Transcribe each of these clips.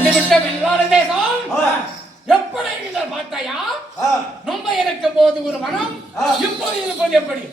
வந்துவிட்ட வெள்ளாட தேசம் எப்படி நீங்கள் பார்த்தாயா? நம்ம இருக்கும் போது ஒரு மனம், இப்போது இருப்பது எப்படி?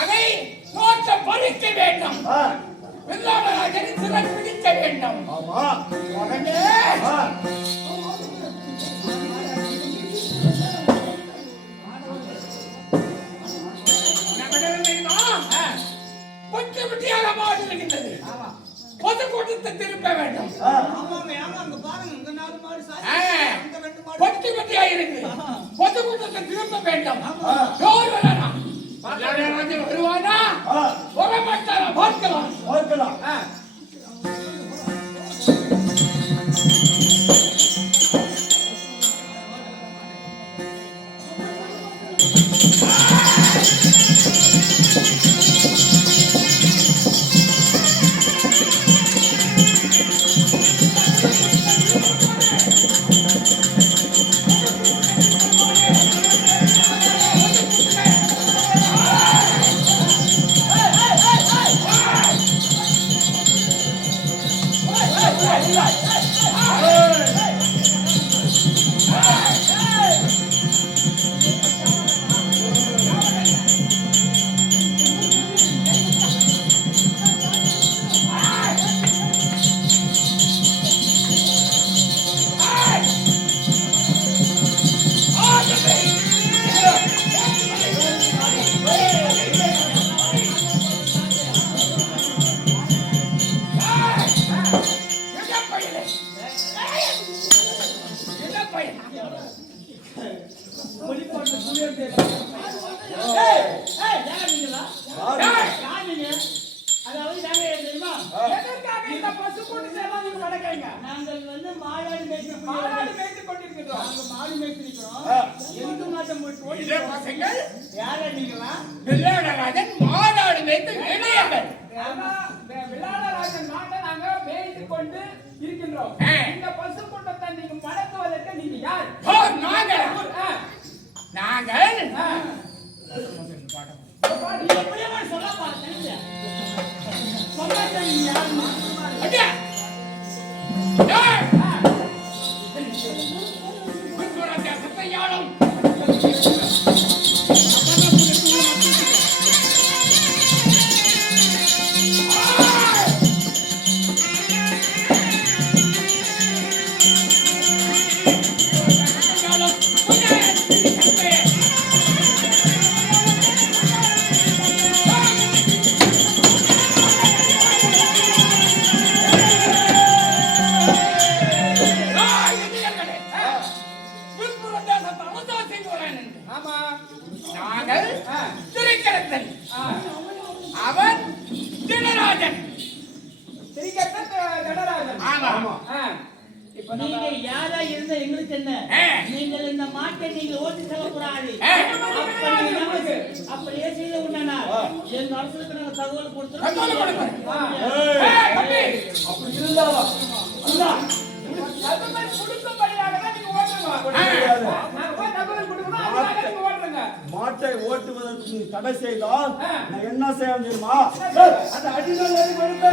அதை நோட்ட பறிக்க வேண்டும். வெள்ளாடராஜனை சிறை பிடிக்க வேண்டும். பொட்டியாக மாறியிருக்கின்றது. பொது கூட்டத்தை திருப்ப வேண்டும். பொட்டி பொட்டியாக இருக்கு. பொது கூட்டத்தை திருப்ப வேண்டும். வருவானா வரமாட்டாரா பார்க்கலாம். வெள்ளாடராஜன் மாநாடு வைத்து இளையவன். வெள்ளாடராஜன் மாட்டை நாங்க மேய்த்து கொண்டு இருக்கின்றோம். இந்த பசு கூட்டத்தை நீங்க பழக்குவதற்கு நீங்க யார்? நாங்கள் அவன் தினராஜன். நீங்க யாரா இருந்தா எங்களுக்கு என்ன? நீங்கள் இந்த மாட்டை நீங்க ஓட்டி செல்லக்கூடாது. அப்படியே செய்ய உண்டனா எங்க அரசுக்கு நாங்க தகவல் கொடுத்துறோம். அப்படி இருந்தாவா மாட்டை ஓட்டுவதற்கு தடை செய்தால் நான் என்ன செய்ய தெரியுமா? அந்த அடிகள் இவங்க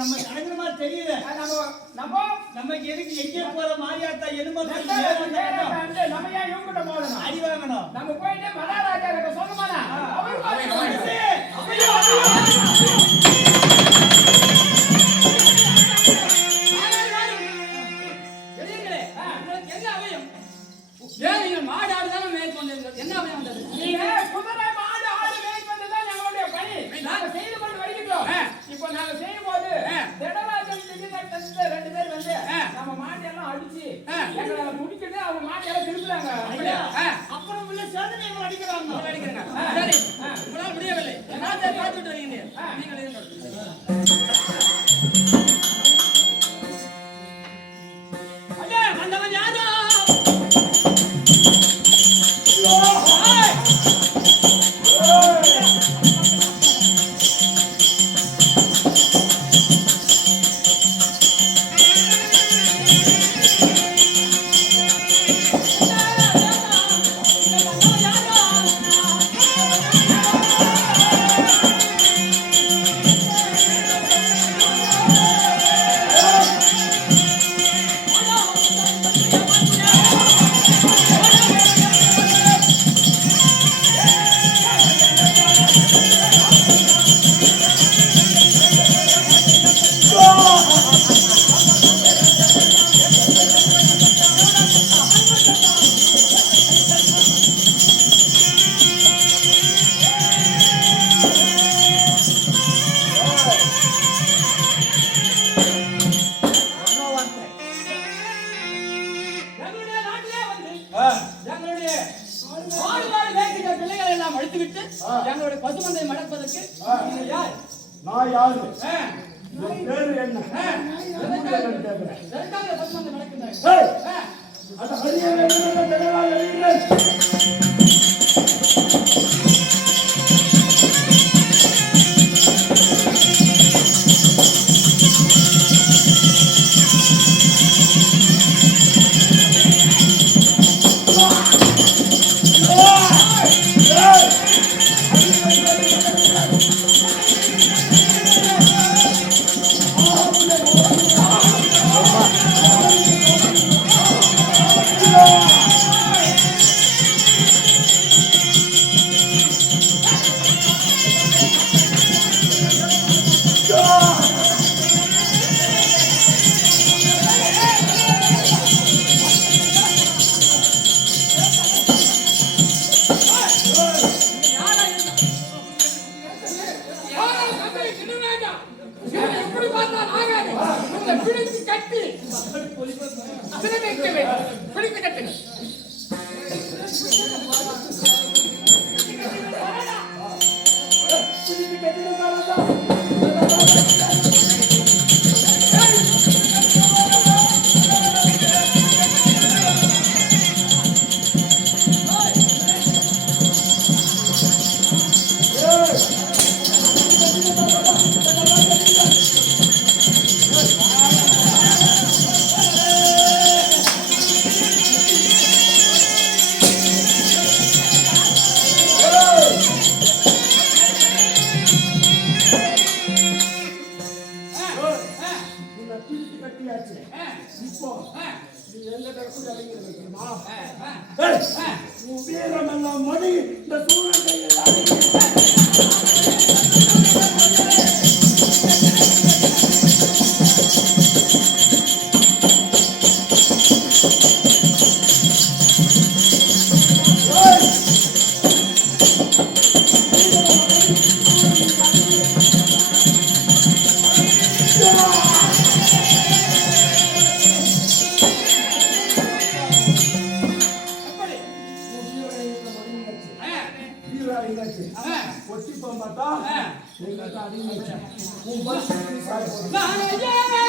நம்ம நடக்கிற மாதிரி தெரியல. நமக்கு எதுக்கு எங்கே போற மாரியாத்தா எலும்பு நம்ம ஏன் இவங்கிட்ட போகணும்? அடி வாங்கணும். நம்ம போயிட்டு மகாராஜா கிட்ட சொன்னோம்னா மாடு ஆடு தானே மேற்கொண்டு என்ன அவயம் வந்தது? நீங்க குதிரை மாடு ஆடு மேற்கொண்டுதான் எங்களுடைய பணி. நாங்க செய்து கொண்டு வருகிறோம். இப்போ நாங்க செய்யும் போது திடராஜன் திடீர்னு ரெண்டு பேர் வந்து நம்ம மாட்டெல்லாம் அடிச்சு எங்களை முடிக்கிட்டு அவங்க மாட்டெல்லாம் திருப்புறாங்க. அப்புறம் உள்ள சேர்ந்து நீங்க அடிக்கிறாங்க. சரி, உங்களால் முடியவில்லை. நான் பார்த்துட்டு வரீங்க. நீங்கள் இருங்கள். ஐயா, வந்தவன் யாரோ? எங்களுடைய பசுமந்தை மடப்பதற்கு யார்? நான் யாரு? பேரு என்ன? பசுமந்தை மடக்கின்றார். வீரமெல்லாம் மொழி இந்த சூழ்நிலையில் Yeah.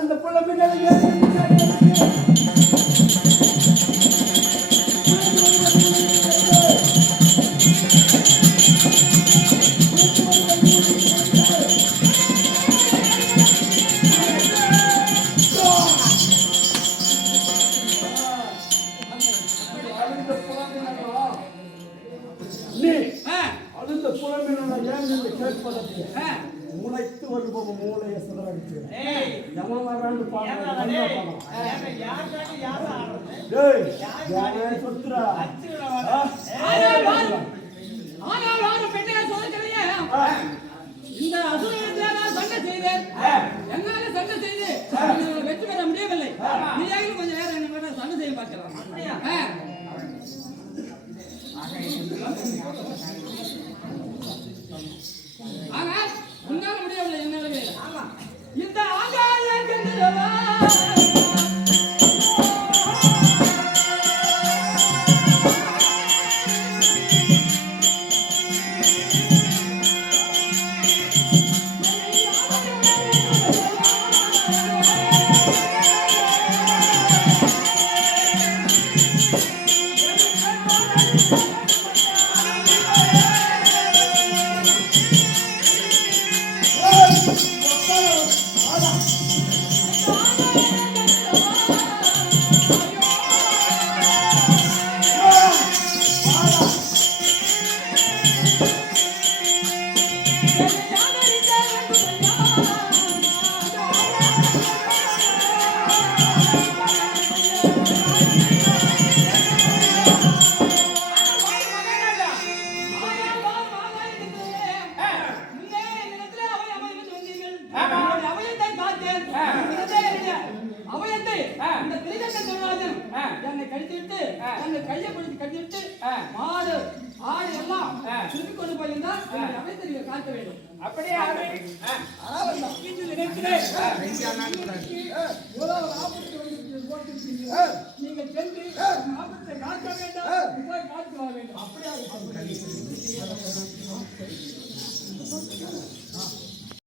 அந்த புள்ள பின்னாடி அழுந்த புலம்பின ஏன் கேட்பதற்கு முளைத்து வருபவ மூளையை சிதறடிச்சு எவன் வரான்னு சொத்துறா இந்த அசுரத்தை நான் சண்டை செய்தேன் என்னால சண்டை செய்து வெற்றி பெற முடியவில்லை நீங்களும் கொஞ்சம் நேரம் என்ன சண்டை செய்ய பார்க்கலாம் ஆனால் உன்னால முடியவில்லை என்னாலுமே இந்த ஆகாயம் கண்டவா மாடு ஆடு எல்லாம் திருப்பி கொண்டு போயிருந்தா அமைச்சர்கள் காக்க வேண்டும் அப்படியே நீங்க சென்று ஆபத்தை காக்க வேண்டும் காத்து வர வேண்டும் அப்படியே